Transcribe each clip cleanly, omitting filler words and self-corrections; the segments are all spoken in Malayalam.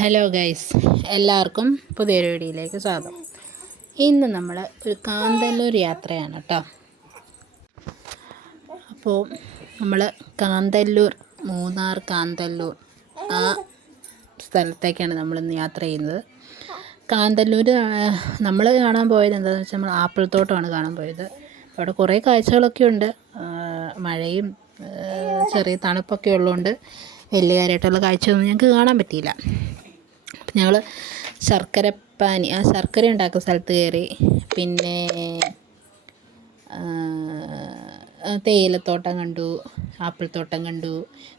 ഹലോ ഗൈസ്, എല്ലാവർക്കും പുതിയൊരു വീഡിയോയിലേക്ക് സ്വാഗതം. ഇന്ന് നമ്മൾ ഒരു കാന്തല്ലൂർ യാത്രയാണ് കേട്ടോ. അപ്പോൾ നമ്മൾ കാന്തല്ലൂർ, മൂന്നാർ കാന്തല്ലൂർ ആ സ്ഥലത്തേക്കാണ് നമ്മളിന്ന് യാത്ര ചെയ്യുന്നത്. കാന്തല്ലൂർ നമ്മൾ കാണാൻ പോയത് എന്താണെന്ന് വെച്ചാൽ നമ്മൾ ആപ്പിൾ തോട്ടമാണ് കാണാൻ പോയത്. അവിടെ കുറേ കാഴ്ചകളൊക്കെ ഉണ്ട്. മഴയും ചെറിയ തണുപ്പൊക്കെ ഉള്ളതുകൊണ്ട് വലിയ കാര്യമായിട്ടുള്ള കാഴ്ചയൊന്നും ഞങ്ങൾക്ക് കാണാൻ പറ്റിയില്ല. അപ്പം ഞങ്ങൾ ശർക്കരപ്പാനി, ആ ശർക്കര ഉണ്ടാക്കുന്ന സ്ഥലത്ത് കയറി. പിന്നെ തേയിലത്തോട്ടം കണ്ടു, ആപ്പിൾ തോട്ടം കണ്ടു,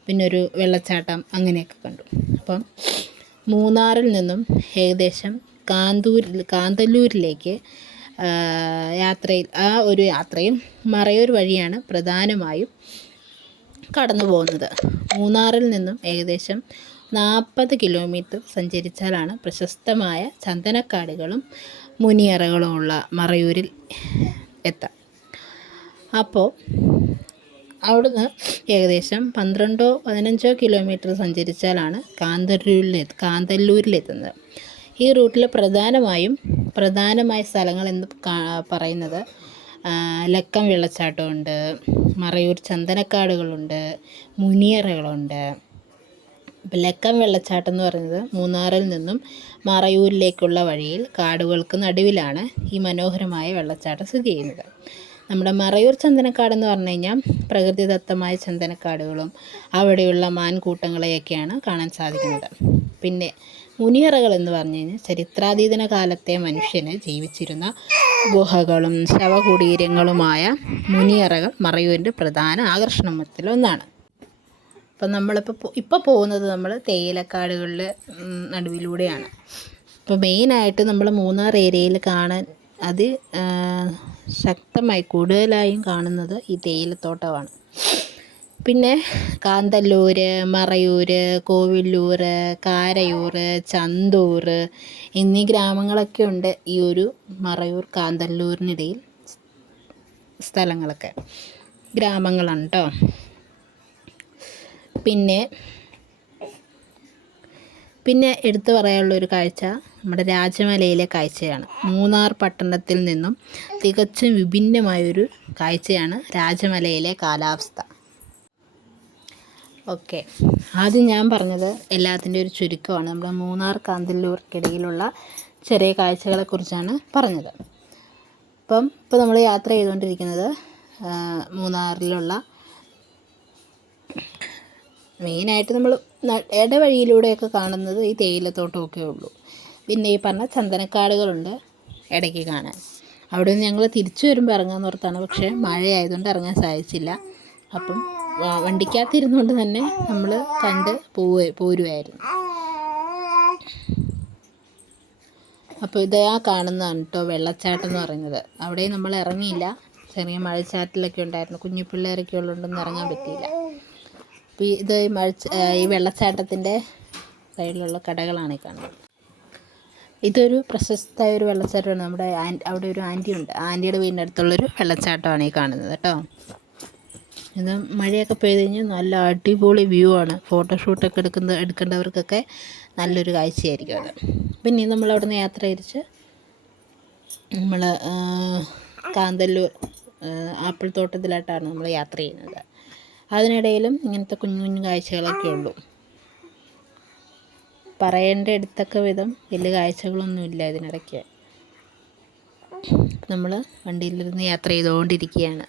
പിന്നെ ഒരു വെള്ളച്ചാട്ടം, അങ്ങനെയൊക്കെ കണ്ടു. അപ്പം മൂന്നാറിൽ നിന്നും ഏകദേശം കാന്തല്ലൂരിലേക്ക് യാത്രയും മറയൂർ വഴിയാണ് പ്രധാനമായും കടന്നു പോകുന്നത്. മൂന്നാറിൽ നിന്നും ഏകദേശം 40 കിലോമീറ്റർ സഞ്ചരിച്ചാലാണ് പ്രശസ്തമായ ചന്ദനക്കാടുകളും മുനിയറകളുമുള്ള മറയൂരിൽ എത്താം. അപ്പോൾ അവിടുന്ന് ഏകദേശം 12-15 കിലോമീറ്റർ സഞ്ചരിച്ചാലാണ് കാന്തല്ലൂരിലെത്തുന്നത്. ഈ റൂട്ടിൽ പ്രധാനമായ സ്ഥലങ്ങളെന്ന് പറയുന്നത് ലക്കം വെള്ളച്ചാട്ടമുണ്ട്, മറയൂർ ചന്ദനക്കാടുകളുണ്ട്, മുനിയറകളുണ്ട്. ഇപ്പം ലക്കം വെള്ളച്ചാട്ടം എന്ന് പറയുന്നത് മൂന്നാറിൽ നിന്നും മറയൂരിലേക്കുള്ള വഴിയിൽ കാടുകൾക്ക് നടുവിലാണ് ഈ മനോഹരമായ വെള്ളച്ചാട്ടം സ്ഥിതി ചെയ്യുന്നത്. നമ്മുടെ മറയൂർ ചന്ദനക്കാട് എന്ന് പറഞ്ഞു കഴിഞ്ഞാൽ പ്രകൃതിദത്തമായ ചന്ദനക്കാടുകളും അവിടെയുള്ള മാൻകൂട്ടങ്ങളെയൊക്കെയാണ് കാണാൻ സാധിക്കുന്നത്. പിന്നെ മുനിയറകൾ എന്ന് പറഞ്ഞു കഴിഞ്ഞാൽ ചരിത്രാതീത കാലത്തെ മനുഷ്യന് ജീവിച്ചിരുന്ന ഗുഹകളും ശവകുടീരങ്ങളുമായ മുനിയറകൾ മറയൂരിൻ്റെ പ്രധാന ആകർഷണത്തിലൊന്നാണ്. അപ്പം നമ്മളിപ്പോൾ പോകുന്നത് നമ്മൾ തേയിലക്കാടുകളിൽ നടുവിലൂടെയാണ്. ഇപ്പോൾ മെയിനായിട്ട് നമ്മൾ മൂന്നാർ ഏരിയയിൽ കാണാൻ ശക്തമായി കൂടുതലായും കാണുന്നത് ഈ തേയിലത്തോട്ടമാണ്. പിന്നെ കാന്തല്ലൂർ, മറയൂർ, കോവിലൂർ, കാരയൂർ, ചന്തൂർ എന്നീ ഗ്രാമങ്ങളൊക്കെ ഉണ്ട് ഈ ഒരു മറയൂർ കാന്തല്ലൂരിനിടയിൽ. സ്ഥലങ്ങളൊക്കെ ഗ്രാമങ്ങളാണ് കേട്ടോ. പിന്നെ എടുത്തു പറയാനുള്ളൊരു കാഴ്ച നമ്മുടെ രാജമലയിലെ കാഴ്ചയാണ്. മൂന്നാർ പട്ടണത്തിൽ നിന്നും തികച്ചും വിഭിന്നമായൊരു കാഴ്ചയാണ് രാജമലയിലെ കാലാവസ്ഥ. ഓക്കെ, ആദ്യം ഞാൻ പറഞ്ഞത് എല്ലാത്തിൻ്റെ ഒരു ചുരുക്കമാണ്. നമ്മുടെ മൂന്നാർ കാന്തല്ലൂർക്കിടയിലുള്ള ചെറിയ കാഴ്ചകളെക്കുറിച്ചാണ് പറഞ്ഞത്. ഇപ്പോൾ നമ്മൾ യാത്ര ചെയ്തുകൊണ്ടിരിക്കുന്നത് മൂന്നാറിലുള്ള മെയിനായിട്ട് നമ്മൾ ഇടവഴിയിലൂടെയൊക്കെ കാണുന്നത് ഈ തേയിലത്തോട്ടമൊക്കെ ഉള്ളൂ. പിന്നെ ഈ പറഞ്ഞ ചന്ദനക്കാടുകളുണ്ട് ഇടയ്ക്ക് കാണാൻ. അവിടെ നിന്ന് ഞങ്ങൾ തിരിച്ചു വരുമ്പോൾ ഇറങ്ങാമെന്ന് ഓർത്താണ്, പക്ഷേ മഴയായതുകൊണ്ട് ഇറങ്ങാൻ സാധിച്ചില്ല. അപ്പം വണ്ടിക്കകത്തിരുന്നുകൊണ്ട് തന്നെ നമ്മൾ കണ്ട് പോരുമായിരുന്നു. അപ്പോൾ ഇത് കാണുന്നതാണ് കേട്ടോ വെള്ളച്ചാട്ടം എന്ന് പറയുന്നത്. അവിടെ നമ്മൾ ഇറങ്ങിയില്ല, ചെറിയ മഴച്ചാറ്റിലൊക്കെ ഉണ്ടായിരുന്നു. കുഞ്ഞു പിള്ളേരൊക്കെ ഉള്ളതുകൊണ്ടൊന്നും ഇറങ്ങാൻ പറ്റിയില്ല. അപ്പോൾ ഇത് ഈ വെള്ളച്ചാട്ടത്തിൻ്റെ സൈഡിലുള്ള കടകളാണ് ഈ കാണുന്നത്. ഇതൊരു പ്രശസ്തമായ ഒരു വെള്ളച്ചാട്ടമാണ്. നമ്മുടെ അവിടെ ഒരു ആൻറ്റി ഉണ്ട്, ആൻറ്റിയുടെ വീടിൻ്റെ അടുത്തുള്ളൊരു വെള്ളച്ചാട്ടമാണ് ഈ കാണുന്നത് കേട്ടോ. ഇത് മഴയൊക്കെ പെയ്ത് കഴിഞ്ഞാൽ നല്ല അടിപൊളി വ്യൂ ആണ്. ഫോട്ടോഷൂട്ടൊക്കെ എടുക്കേണ്ടവർക്കൊക്കെ നല്ലൊരു കാഴ്ചയായിരിക്കും അത്. പിന്നെ നമ്മളവിടെ നിന്ന് യാത്ര തിരിച്ച് നമ്മൾ കാന്തല്ലൂർ ആപ്പിൾ തോട്ടത്തിലായിട്ടാണ് നമ്മൾ യാത്ര ചെയ്യുന്നത്. അതിനിടയിലും ഇങ്ങനത്തെ കുഞ്ഞു കുഞ്ഞു കാഴ്ചകളൊക്കെ ഉള്ളൂ. പറയേണ്ട എടുത്തൊക്കെ വിധം വലിയ കാഴ്ചകളൊന്നുമില്ല ഇതിനിടയ്ക്ക്. നമ്മൾ വണ്ടിയിലിരുന്ന് യാത്ര ചെയ്തുകൊണ്ടിരിക്കുകയാണ്.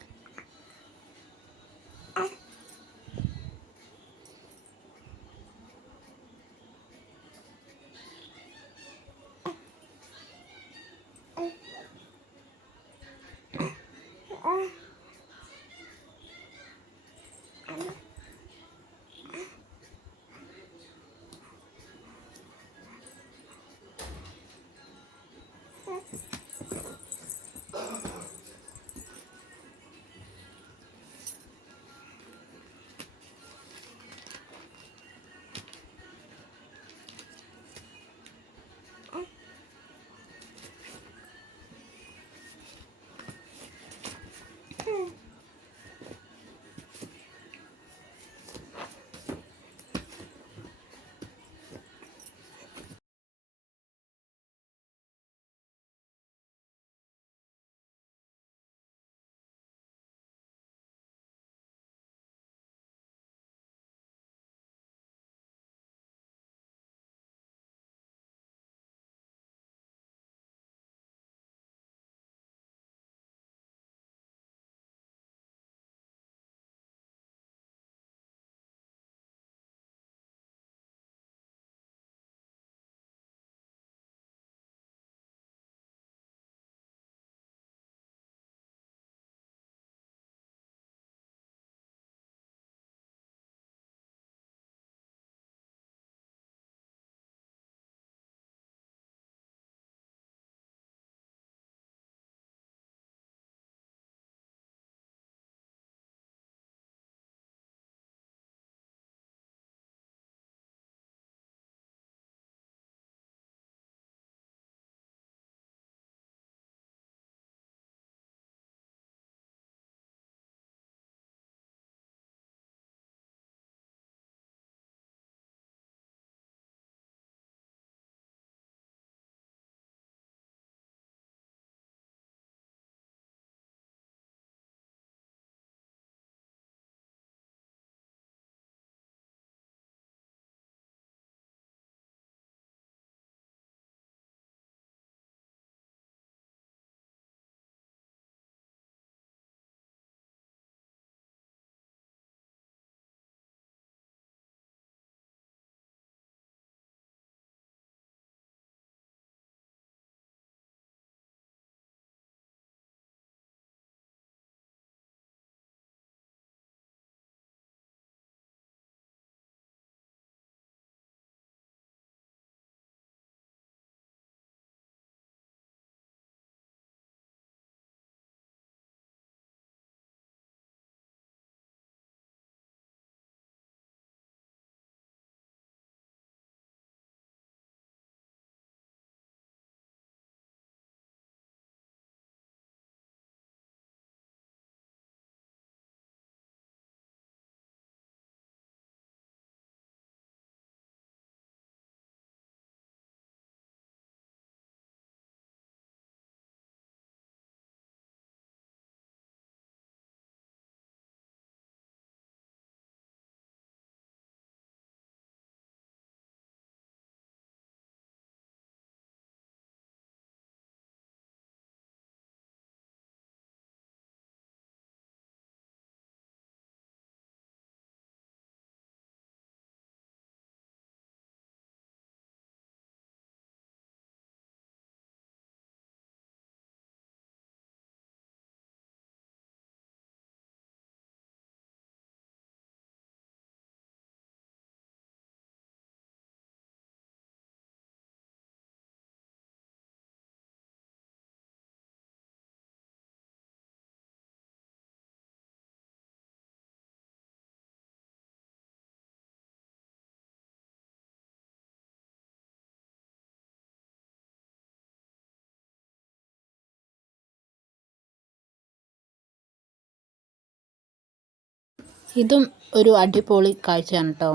ഇതും ഒരു അടിപൊളി കാഴ്ചയാണ് കേട്ടോ.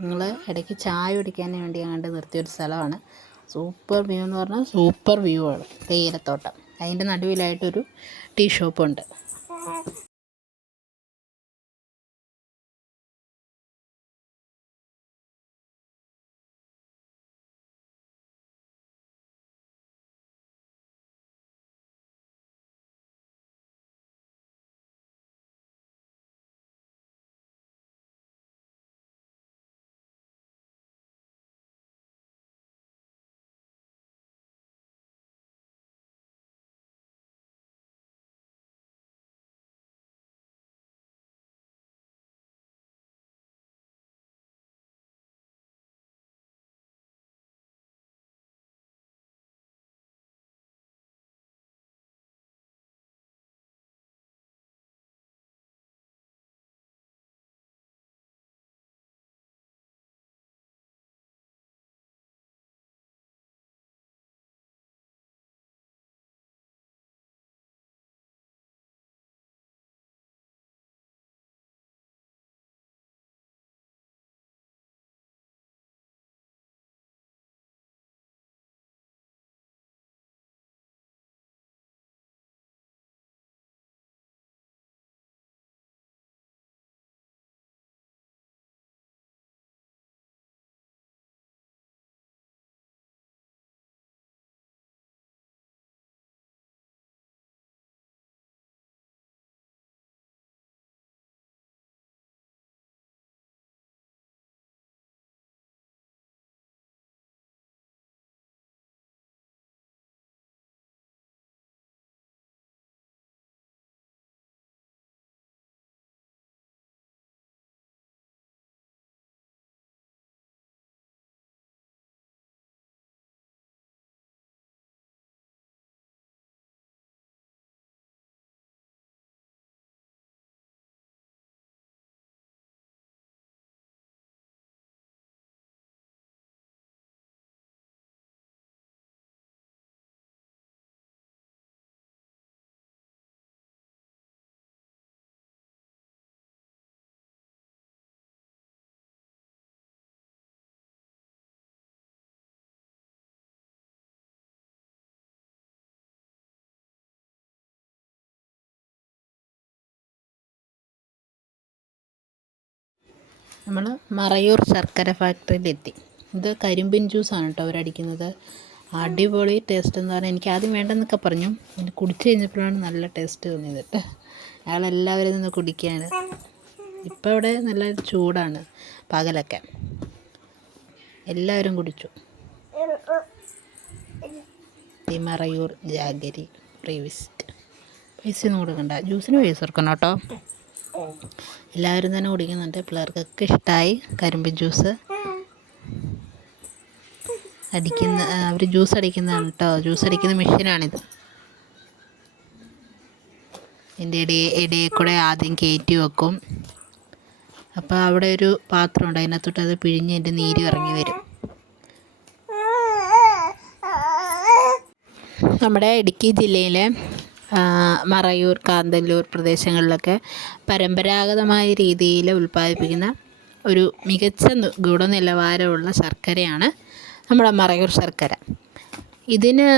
നിങ്ങൾ ഇടയ്ക്ക് ചായ കുടിക്കാൻ വേണ്ടി അങ്ങോട്ട് നിർത്തിയൊരു സ്ഥലമാണ്. സൂപ്പർ വ്യൂ എന്ന് പറഞ്ഞാൽ സൂപ്പർ വ്യൂ ആണ്. തേയിലത്തോട്ടം, അതിൻ്റെ നടുവിലായിട്ടൊരു ടീ ഷോപ്പുണ്ട്. നമ്മൾ മറയൂർ ശർക്കര ഫാക്ടറിയിലെത്തി. ഇത് കരിമ്പിൻ ജ്യൂസാണ് കേട്ടോ അവരടിക്കുന്നത്. അടിപൊളി ടേസ്റ്റ് എന്ന് പറഞ്ഞാൽ എനിക്ക് ആദ്യം വേണ്ടെന്നൊക്കെ പറഞ്ഞു. പിന്നെ കുടിച്ച് കഴിഞ്ഞപ്പോഴാണ് നല്ല ടേസ്റ്റ് തോന്നിയത് കേട്ടോ. അയാളെല്ലാവരും നിന്ന് കുടിക്കുകയാണ്. ഇപ്പോൾ ഇവിടെ നല്ല ചൂടാണ്, പകലൊക്കെ എല്ലാവരും കുടിച്ചു. മറയൂർ ജാഗരി പ്രീവിസ്റ്റ്. പൈസയൊന്നും കൊടുക്കണ്ട, ജ്യൂസിന് പൈസ കൊടുക്കണം കേട്ടോ. എല്ലാവരും തന്നെ കുടിക്കുന്നുണ്ട്. പിള്ളേർക്കൊക്കെ ഇഷ്ടമായി കരിമ്പിൻ ജ്യൂസ്. അവർ ജ്യൂസ് അടിക്കുന്നതാണ് കേട്ടോ. ജ്യൂസ് അടിക്കുന്ന മെഷീനാണിത്. ഇതിൻ്റെ ഇടയിൽ കൂടെ ആദ്യം കയറ്റി വെക്കും. അപ്പോൾ അവിടെ ഒരു പാത്രമുണ്ട്, അതിനകത്തോട്ട് അത് പിഴിഞ്ഞ് അതിൻ്റെ നീര് ഇറങ്ങി വരും. നമ്മുടെ ഇടുക്കി ജില്ലയിലെ മറയൂർ, കാന്തല്ലൂർ പ്രദേശങ്ങളിലൊക്കെ പരമ്പരാഗതമായ രീതിയിൽ ഉൽപ്പാദിപ്പിക്കുന്ന ഒരു മികച്ച ഗുണനിലവാരമുള്ള ശർക്കരയാണ് നമ്മുടെ മറയൂർ ശർക്കര. ഇതിന്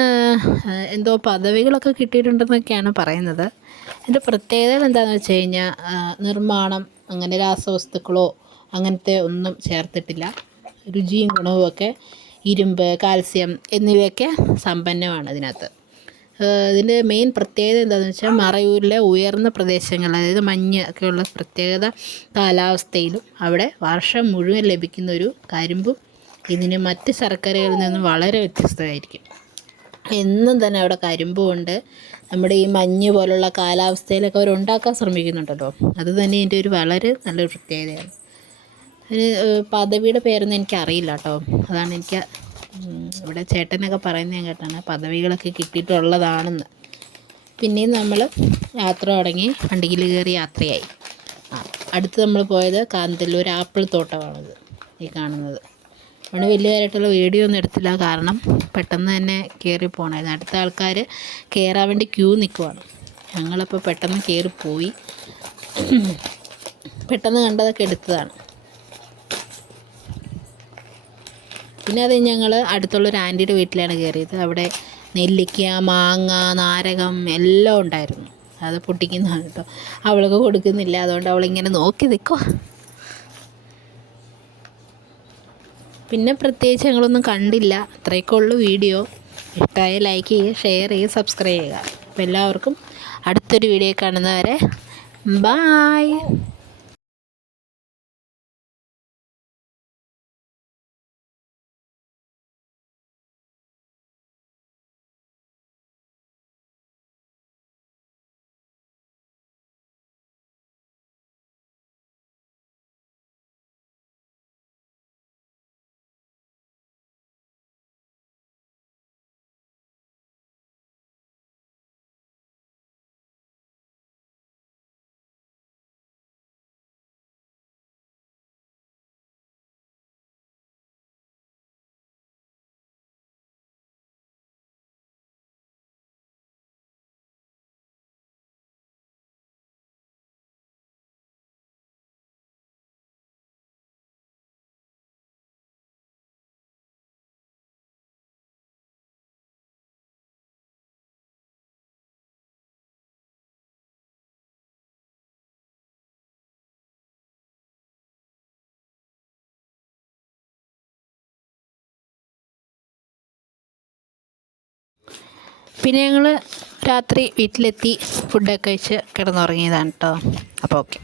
എന്തോ പദവികളൊക്കെ കിട്ടിയിട്ടുണ്ടെന്നൊക്കെയാണ് പറയുന്നത്. ഇതിൻ്റെ പ്രത്യേകതകൾ എന്താണെന്ന് വെച്ച് കഴിഞ്ഞാൽ നിർമ്മാണം അങ്ങനെ രാസവസ്തുക്കളോ അങ്ങനത്തെ ഒന്നും ചേർത്തിട്ടില്ല. രുചിയും ഗുണവും ഒക്കെ ഇരുമ്പ്, കാൽസ്യം എന്നിവയൊക്കെ സമ്പന്നമാണ് ഇതിനകത്ത്. ഇതിൻ്റെ മെയിൻ പ്രത്യേകത എന്താണെന്ന് വെച്ചാൽ മറയൂരിലെ ഉയർന്ന പ്രദേശങ്ങൾ, അതായത് മഞ്ഞ് ഒക്കെയുള്ള പ്രത്യേകത കാലാവസ്ഥയിലും അവിടെ വർഷം മുഴുവൻ ലഭിക്കുന്ന ഒരു കരിമ്പും ഇതിന് മറ്റ് ശർക്കരകളിൽ നിന്നും വളരെ വ്യത്യസ്തമായിരിക്കും. എന്നും തന്നെ അവിടെ കരിമ്പുമുണ്ട്. നമ്മുടെ ഈ മഞ്ഞ് പോലുള്ള കാലാവസ്ഥയിലൊക്കെ അവർ ഉണ്ടാക്കാൻ ശ്രമിക്കുന്നുണ്ടല്ലോ, അത് തന്നെ ഇതിൻ്റെ ഒരു വളരെ നല്ലൊരു പ്രത്യേകതയാണ്. അതിന് പദവിയുടെ പേരൊന്നും എനിക്കറിയില്ല കേട്ടോ. അതാണ് എനിക്ക് ഇവിടെ ചേട്ടനൊക്കെ പറയുന്നത് ഞാൻ കേട്ടാണ് പദവികളൊക്കെ കിട്ടിയിട്ടുള്ളതാണെന്ന്. പിന്നെയും നമ്മൾ യാത്ര തുടങ്ങി, വണ്ടിയിൽ കയറി യാത്രയായി. അടുത്ത് നമ്മൾ പോയത് കാന്തല്ലൂർ ആപ്പിൾ തോട്ടമാണിത് ഈ കാണുന്നത്. അവിടെ വലിയതായിട്ടുള്ള വീഡിയോ ഒന്നും എടുത്തില്ല, കാരണം പെട്ടെന്ന് തന്നെ കയറി പോകണമായിരുന്നു. അടുത്ത ആൾക്കാർ കയറാൻ വേണ്ടി ക്യൂ നിൽക്കുവാണ്. ഞങ്ങളപ്പോൾ പെട്ടെന്ന് കയറിപ്പോയി. പെട്ടെന്ന് കണ്ടതൊക്കെ എടുത്തതാണ്. പിന്നെ അത് ഞങ്ങൾ അടുത്തുള്ളൊരു ആൻറ്റിയുടെ വീട്ടിലാണ് കയറിയത്. അവിടെ നെല്ലിക്ക, മാങ്ങ, നാരകം എല്ലാം ഉണ്ടായിരുന്നു. അത് പൊട്ടിക്കുന്നതാണ് കേട്ടോ. അവൾക്ക് കൊടുക്കുന്നില്ല, അതുകൊണ്ട് അവളിങ്ങനെ നോക്കി നിൽക്കുക. പിന്നെ പ്രത്യേകിച്ച് ഞങ്ങളൊന്നും കണ്ടില്ല. അത്രയൊക്കെ ഉള്ളൂ വീഡിയോ. ഇഷ്ടമായ ലൈക്ക് ചെയ്യുക, ഷെയർ ചെയ്യുക, സബ്സ്ക്രൈബ് ചെയ്യുക. അപ്പോൾ എല്ലാവർക്കും അടുത്തൊരു വീഡിയോ കാണുന്നവരെ ബായ്. പിന്നെ ഞങ്ങൾ രാത്രി വീട്ടിലെത്തി ഫുഡൊക്കെ കഴിച്ച് കിടന്നുറങ്ങിയതാണ് കേട്ടോ. അപ്പോൾ ഓക്കെ.